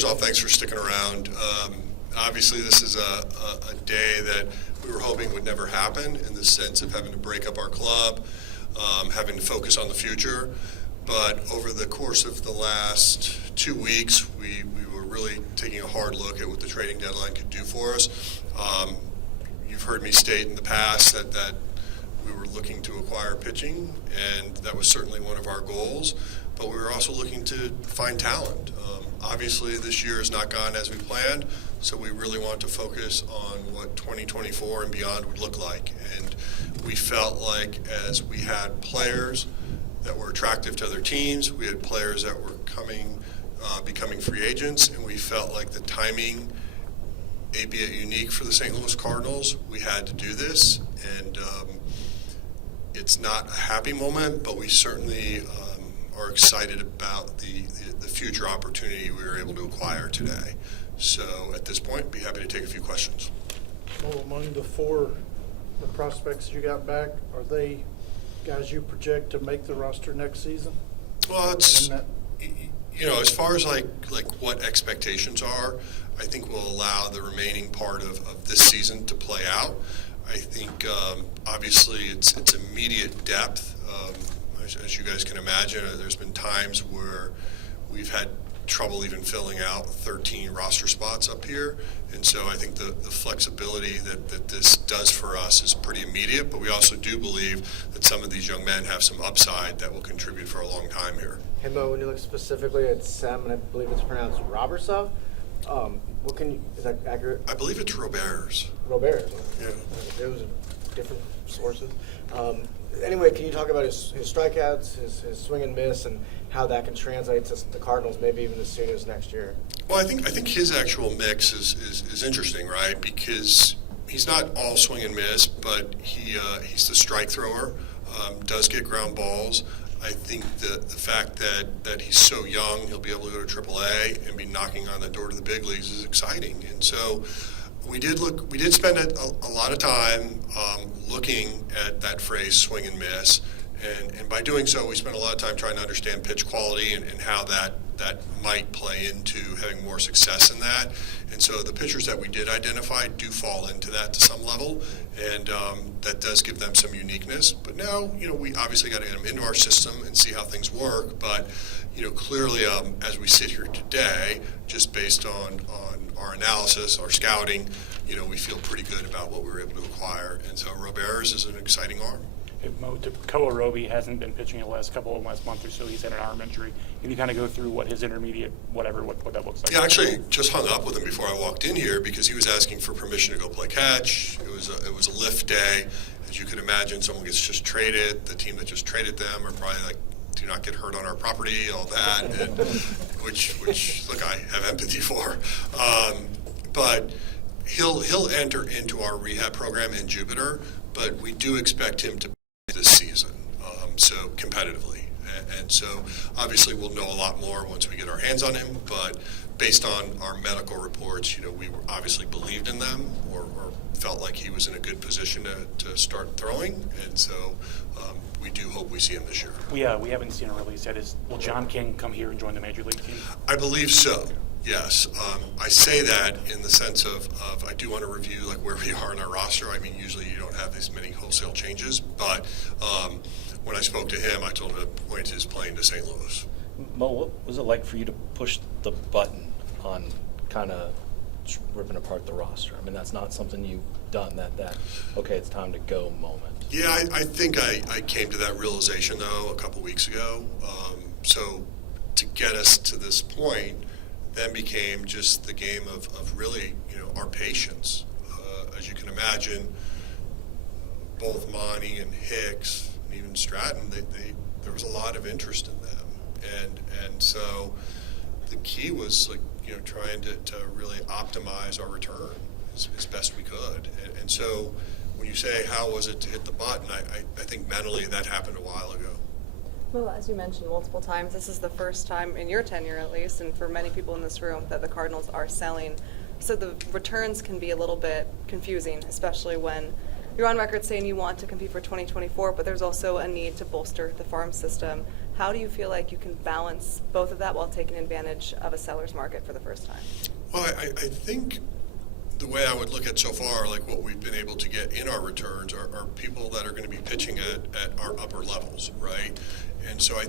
first off, thanks for sticking around. Obviously, this is a day that we were hoping would never happen in the sense of having to break up our club, having to focus on the future. But over the course of the last 2 weeks, we were really taking a hard look at what the trading deadline could do for us. You've heard me state in the past that we were looking to acquire pitching, and that was certainly one of our goals. But we were also looking to find talent. Obviously, this year has not gone as we planned, so we really want to focus on what 2024 and beyond would look like. And we felt like as we had players that were attractive to other teams, we had players that were becoming free agents, and we felt like the timing, albeit unique for the St. Louis Cardinals, we had to do this. And it's not a happy moment, but we certainly are excited about the future opportunity we were able to acquire today. So at this point, be happy to take a few questions. Well, among the prospects you got back, are they guys you project to make the roster next season? Well, it's, as far as like what expectations are, I think we'll allow the remaining part of this season to play out. I think obviously it's immediate depth. As you guys can imagine, there's been times where we've had trouble even filling out 13 roster spots up here. And so I think the flexibility that this does for us is pretty immediate, but we also do believe that some of these young men have some upside that will contribute for a long time here. Hey, Mo, when you look specifically at Sam, and I believe it's pronounced Robberse, is that accurate? I believe it's Robberse. Robberse. Yeah. Those are different sources. Anyway, can you talk about his strikeouts, his swing and miss, and how that can translate to the Cardinals, maybe even as soon as next year? Well, I think his actual mix is interesting, right? Because he's not all swing and miss, but he's the strike thrower, does get ground balls. I think the fact that he's so young, he'll be able to go to AAA and be knocking on the door to the big leagues is exciting. And so we did spend a lot of time looking at that phrase swing and miss. And by doing so, we spent a lot of time trying to understand pitch quality and how that might play into having more success in that. And so the pitchers that we did identify do fall into that to some level, and that does give them some uniqueness. But now, we obviously got to get them into our system and see how things work. But, clearly, as we sit here today, just based on our analysis, our scouting, we feel pretty good about what we were able to acquire. And so Robberse is an exciting arm. If Tekoah Roby hasn't been pitching the last month or so, he's had an arm injury. Can you kind of go through what his intermediate, what that looks like? Yeah, actually, just hung up with him before I walked in here because he was asking for permission to go play catch. It was a lift day. As you can imagine, someone gets just traded. The team that just traded them are probably like, do not get hurt on our property, all that, and, which look, I have empathy for. But he'll enter into our rehab program in Jupiter, but we do expect him to this season, so competitively. And so obviously we'll know a lot more once we get our hands on him, but based on our medical reports, we obviously believed in them or felt like he was in a good position to start throwing. And so we do hope we see him this year. We haven't seen a release yet. Will John King come here and join the Major League team? I believe so. Yes, I say that in the sense of I do want to review like where we are in our roster. I mean, usually you don't have as many wholesale changes, but when I spoke to him, I told him to point his plane to St. Louis. Mo, what was it like for you to push the button on kind of ripping apart the roster? I mean, that's not something you've done, that okay, it's time to go moment. Yeah, I think I came to that realization, though, a couple weeks ago. So to get us to this point, then became just the game of really, our patience. As you can imagine, both Monty and Hicks and even Stratton, there was a lot of interest in them. And so the key was trying to really optimize our return as best we could. And so when you say how was it to hit the button, I think mentally that happened a while ago. Well, as you mentioned multiple times, this is the first time in your tenure at least, and for many people in this room, that the Cardinals are selling. So the returns can be a little bit confusing, especially when you're on record saying you want to compete for 2024, but there's also a need to bolster the farm system. How do you feel like you can balance both of that while taking advantage of a seller's market for the first time? Well, I think the way I would look at so far, like what we've been able to get in our returns are people that are going to be pitching at our upper levels, right? And so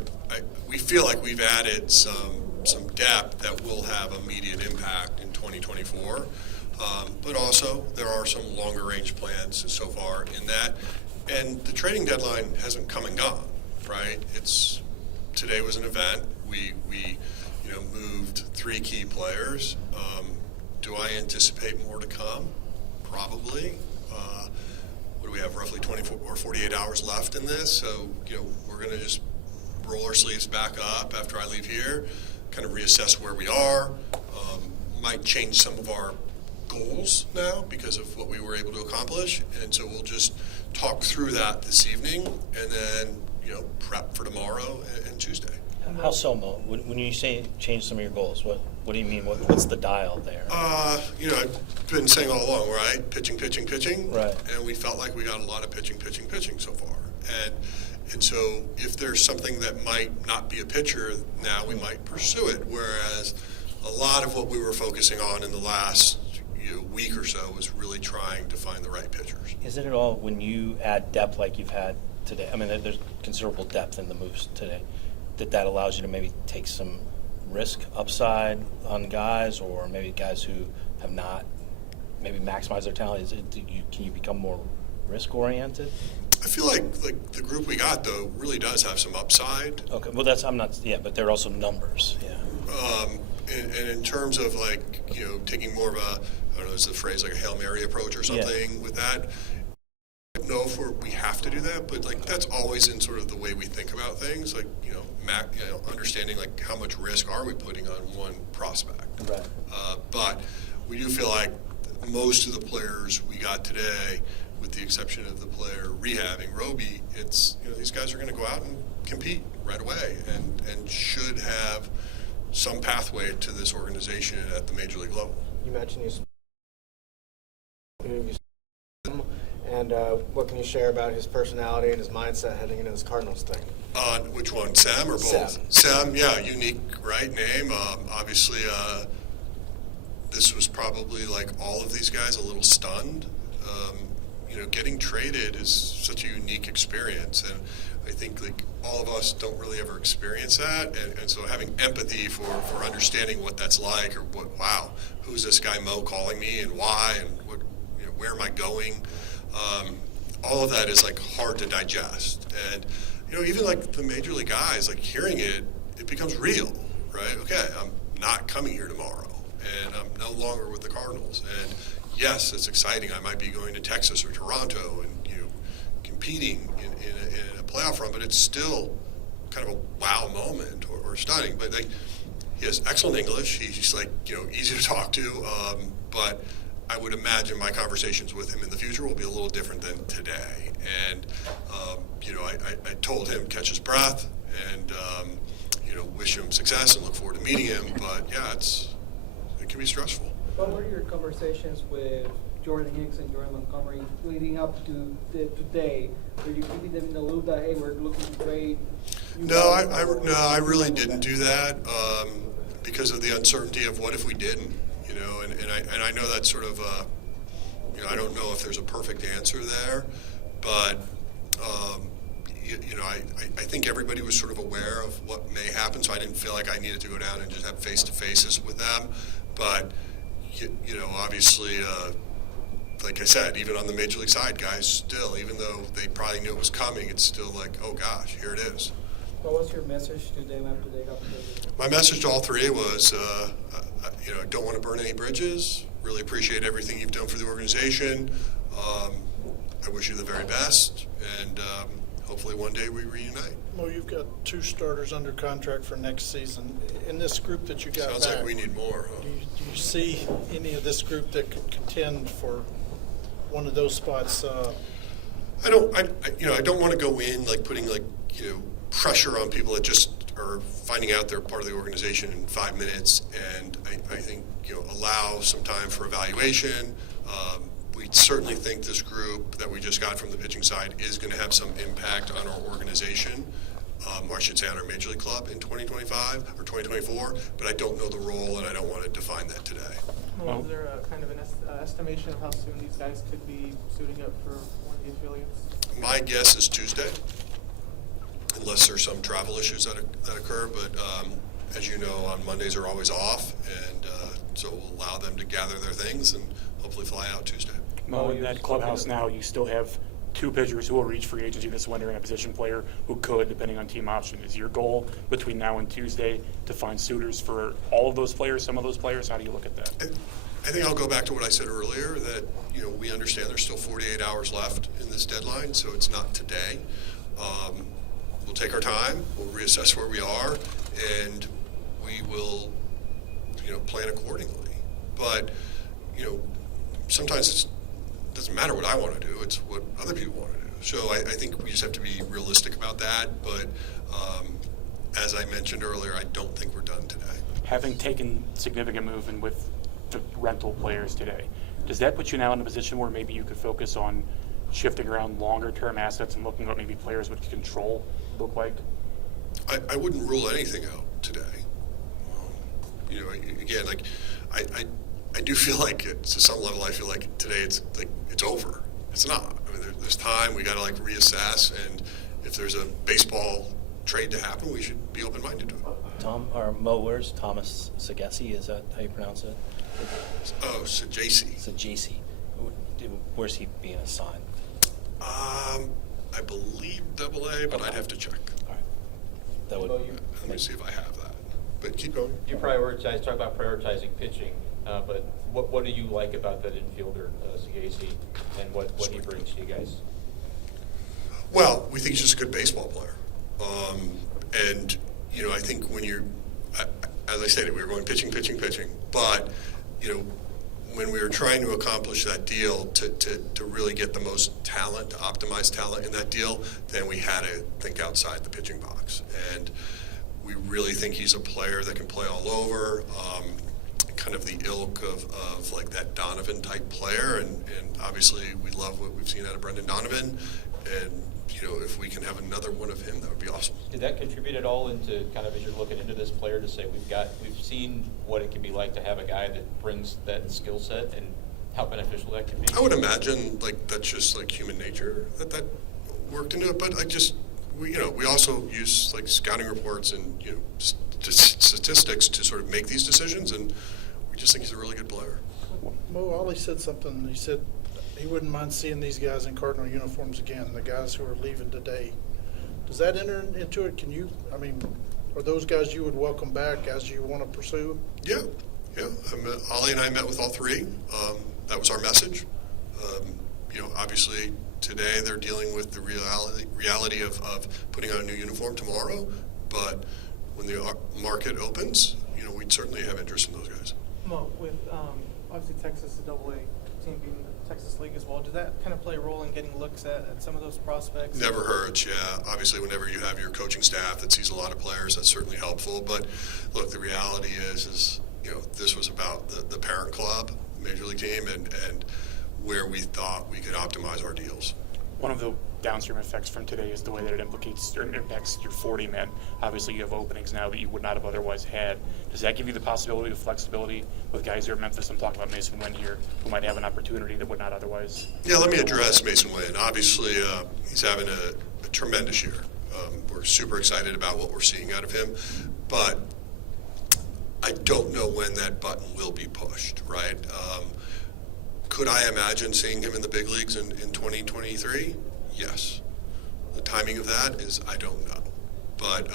we feel like we've added some depth that will have immediate impact in 2024. But also, there are some longer range plans so far in that. And the trading deadline hasn't come and gone, right? Today was an event. We moved 3 key players. Do I anticipate more to come? Probably. What do we have, roughly 24 or 48 hours left in this? So, we're going to just roll our sleeves back up after I leave here, kind of reassess where we are. Might change some of our goals now because of what we were able to accomplish. And so we'll just talk through that this evening and then, prep for tomorrow and Tuesday. How so, Mo? When you say change some of your goals, what do you mean? What's the dial there? I've been saying all along, right? Pitching. Right. And we felt like we got a lot of pitching so far. And so if there's something that might not be a pitcher, now we might pursue it. Whereas a lot of what we were focusing on in the last week or so was really trying to find the right pitchers. Is it at all when you add depth like you've had today? I mean, there's considerable depth in the moves today. That allows you to maybe take some risk upside on guys, or maybe guys who have not maybe maximized their talent. Can you become more risk oriented? I feel like the group we got though really does have some upside. Okay, well but there are also numbers. Yeah. And in terms of taking more of a, I don't know, is the phrase like a Hail Mary approach or something with that. I don't know if we have to do that, but that's always in sort of the way we think about things. Understanding how much risk are we putting on one prospect. Right. But we do feel like most of the players we got today, with the exception of the player rehabbing, Roby, these guys are going to go out and compete right away and should have some pathway to this organization at the major league level. You mentioned and what can you share about his personality and his mindset heading into this Cardinals thing? Which one, Sam or both? Sam, yeah, unique, right, name. Obviously, this was probably, like all of these guys, a little stunned. Getting traded is such a unique experience, and I think all of us don't really ever experience that, and so having empathy for understanding what that's like, or who's this guy Mo calling me, and why, and where am I going? All of that is hard to digest, and even the major league guys, hearing it becomes real, right? Okay, I'm not coming here tomorrow, and I'm no longer with the Cardinals, and yes, it's exciting. I might be going to Texas or Toronto and competing in a playoff run, but it's still kind of a wow moment or stunning. But he has excellent English. He's easy to talk to. But I would imagine my conversations with him in the future will be a little different than today. And I told him catch his breath and wish him success and look forward to meeting him. But yeah, it can be stressful. What were your conversations with Jordan Hicks and Jordan Montgomery leading up to today? Were you keeping them in the loop that, hey, we're looking great? No, I really didn't do that because of the uncertainty of what if we didn't, and I know that's sort of I don't know if there's a perfect answer there, but I think everybody was sort of aware of what may happen, so I didn't feel like I needed to go down and just have face-to-faces with them, but obviously, like I said, even on the major league side, guys still, even though they probably knew it was coming, it's still oh gosh, here it is. What was your message to them after they got traded? My message to all three was, I don't want to burn any bridges. Really appreciate everything you've done for the organization. I wish you the very best, and hopefully one day we reunite. Well, you've got 2 starters under contract for next season. In this group that you got Sounds back, like we need more, huh? do you see any of this group that could contend for one of those spots? I don't want to go in putting pressure on people that just are finding out they're part of the organization in 5 minutes, and I think allow some time for evaluation. We certainly think this group that we just got from the pitching side is going to have some impact on our organization. or I should say on our Major League club in 2025 or 2024, but I don't know the role and I don't want to define that today. Well- Is there a kind of an estimation of how soon these guys could be suiting up for one of the affiliates? My guess is Tuesday, unless there's some travel issues that occur, but as you know, on Mondays are always off, and so we'll allow them to gather their things and hopefully fly out Tuesday. Mo, in that clubhouse now, you still have 2 pitchers who will reach free agency this winter and a position player who could, depending on team option. Is your goal between now and Tuesday to find suitors for all of those players, some of those players? How do you look at that? I think I'll go back to what I said earlier, that we understand there's still 48 hours left in this deadline, so it's not today. We'll take our time, we'll reassess where we are, and we will plan accordingly. But sometimes it doesn't matter what I want to do, it's what other people want to do. So I think we just have to be realistic about that, but as I mentioned earlier, I don't think we're done today. Having taken significant movement with the rental players today, does that put you now in a position where maybe you could focus on shifting around longer-term assets and looking at what maybe players with control look like? I wouldn't rule anything out today. Again, like I do feel like to some level, I feel like today it's over. It's not. I mean, there's time. We got to reassess, and if there's a baseball trade to happen, we should be open-minded to it. Tom, or Mo, where's Thomas Saggese? Is that how you pronounce it? Oh, so JC. Saggese. Where's he being assigned? I believe AA, but I'd have to check. All right. That would. Let me see if I have that. But keep going. You talk about prioritizing pitching, but what do you like about that infielder, Saggese, and what he brings to you guys? Well, we think he's just a good baseball player. And, I think when as I stated, we were going pitching, but, when we were trying to accomplish that deal to really get the most talent, to optimize talent in that deal, then we had to think outside the pitching box. And we really think he's a player that can play all over, kind of the ilk of like that Donovan type player. And obviously we love what we've seen out of Brendan Donovan. And, if we can have another one of him, that would be awesome. Did that contribute at all into kind of as you're looking into this player to say we've seen what it can be like to have a guy that brings that skill set and how beneficial that can be? I would imagine that's just human nature that worked into it, but we also use scouting reports and statistics to sort of make these decisions, and we just think he's a really good player. Mo, Ollie said something. He said he wouldn't mind seeing these guys in Cardinal uniforms again, the guys who are leaving today. Does that enter into it? Are those guys you would welcome back as you want to pursue? Yeah. Ollie and I met with all 3. That was our message. Obviously today they're dealing with the reality of putting on a new uniform tomorrow, but when the market opens, we'd certainly have interest in those guys. Mo, with obviously Texas, the AA team being the Texas League as well, does that kind of play a role in getting looks at some of those prospects? Never hurts, yeah. Obviously, whenever you have your coaching staff that sees a lot of players, that's certainly helpful. But look, the reality is this was about the parent club, the Major League team, and where we thought we could optimize our deals. One of the downstream effects from today is the way that it impacts your 40 men. Obviously, you have openings now that you would not have otherwise had. Does that give you the possibility of flexibility with guys here at Memphis? I'm talking about Mason Wynn here, who might have an opportunity that would not otherwise. Yeah, let me address Mason Wynn. Obviously, he's having a tremendous year. We're super excited about what we're seeing out of him, but I don't know when that button will be pushed, right? Could I imagine seeing him in the big leagues in 2023? Yes. The timing of that is, I don't know. But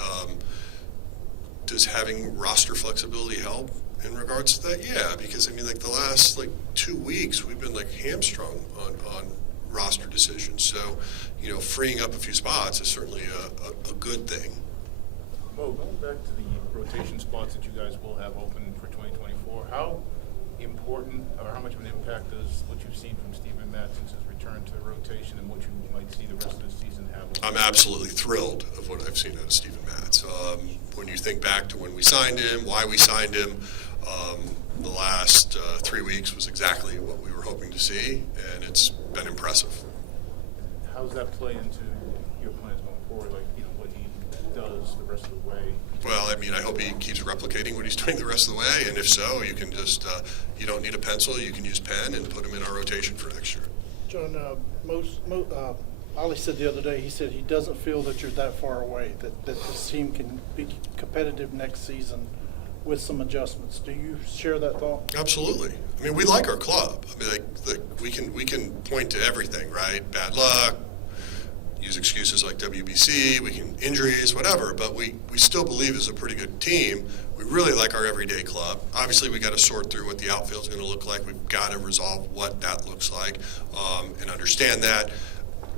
does having roster flexibility help in regards to that? Yeah, because the last 2 weeks we've been hamstrung on roster decisions. So, freeing up a few spots is certainly a good thing. Mo, going back to the rotation spots that you guys will have open for 2024, how important or how much of an impact does what you've seen from Steven Matson's return to the rotation and what you might see the rest of the season have? I'm absolutely thrilled of what I've seen out of Steven Matz. When you think back to when we signed him, why we signed him, the last 3 weeks was exactly what we were hoping to see, and it's been impressive. How does that play into your plans going forward? does the rest of the way? Well, I mean, I hope he keeps replicating what he's doing the rest of the way, and if so, you can just, you don't need a pencil, you can use pen and put him in our rotation for next year. John, Ollie said the other day, he said he doesn't feel that you're that far away, that this team can be competitive next season with some adjustments. Do you share that thought? Absolutely. I mean, we like our club. I mean, we can point to everything, right? Bad luck, use excuses like WBC, we can injuries, whatever. But we still believe it's a pretty good team. We really like our everyday club. Obviously, we got to sort through what the outfield's going to look like. We've got to resolve what that looks like and understand that.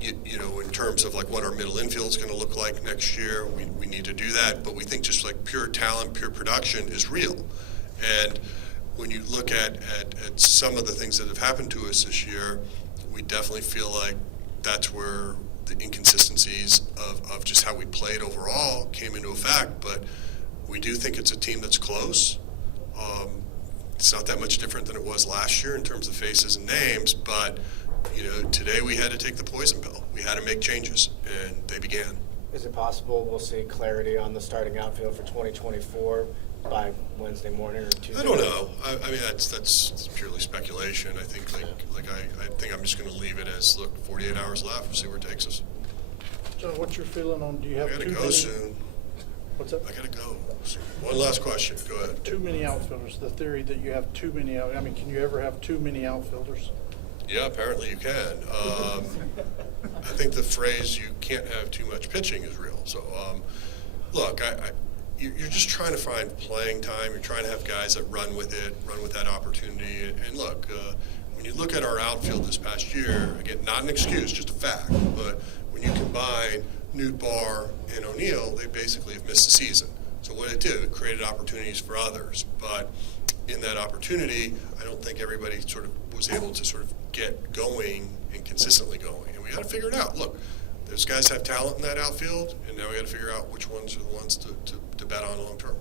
You know, in terms of like what our middle infield is going to look like next year, we need to do that. But we think just like pure talent, pure production is real. And when you look at some of the things that have happened to us this year, we definitely feel like that's where the inconsistencies of just how we played overall came into effect. But we do think it's a team that's close. It's not that much different than it was last year in terms of faces and names, but you know, today we had to take the poison pill. We had to make changes, and they began. Is it possible we'll see clarity on the starting outfield for 2024 by Wednesday morning or Tuesday? I don't know. I mean, that's purely speculation. I think I think I'm just going to leave it as, look, 48 hours left. We'll see where it takes us. John, what's your feeling on, do you have I got to too go many? soon. What's that? I got to go. One last question. Go ahead. Too many outfielders, the theory that you have too many I mean, can you ever have too many outfielders? Yeah, apparently you can. I think the phrase "you can't have too much pitching" is real. So, look, you're just trying to find playing time. You're trying to have guys that run with it, run with that opportunity. And look, when you look at our outfield this past year, again, not an excuse, just a fact. But when you combine Newt, Barr, and O'Neill, they basically have missed the season. So what it did, it created opportunities for others. But in that opportunity, I don't think everybody sort of was able to sort of get going and consistently going. And we got to figure it out. Look, those guys have talent in that outfield, and now we got to figure out which ones are the ones to bet on long term.